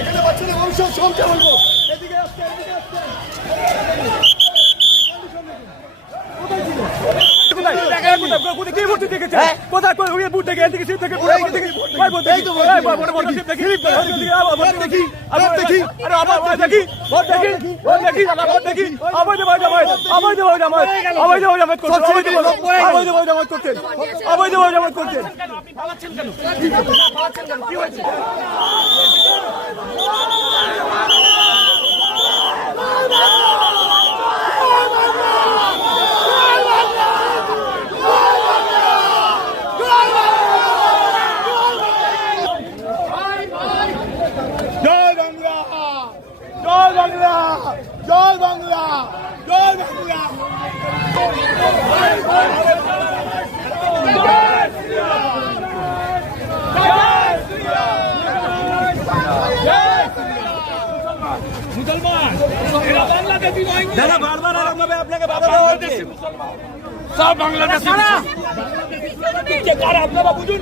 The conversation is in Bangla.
এখানে বাচ্চাদের ভবিষ্যৎ সবচেয়ে বলবো এদিকে আসছে জয় বাংলা জয় বাংলা মুসলমান এরা বাংলাদেশি নয় দাদা বারবার আরম্ভে আপনাকে বাবা সব বাংলাদেশি কারা আপনারা বুঝুন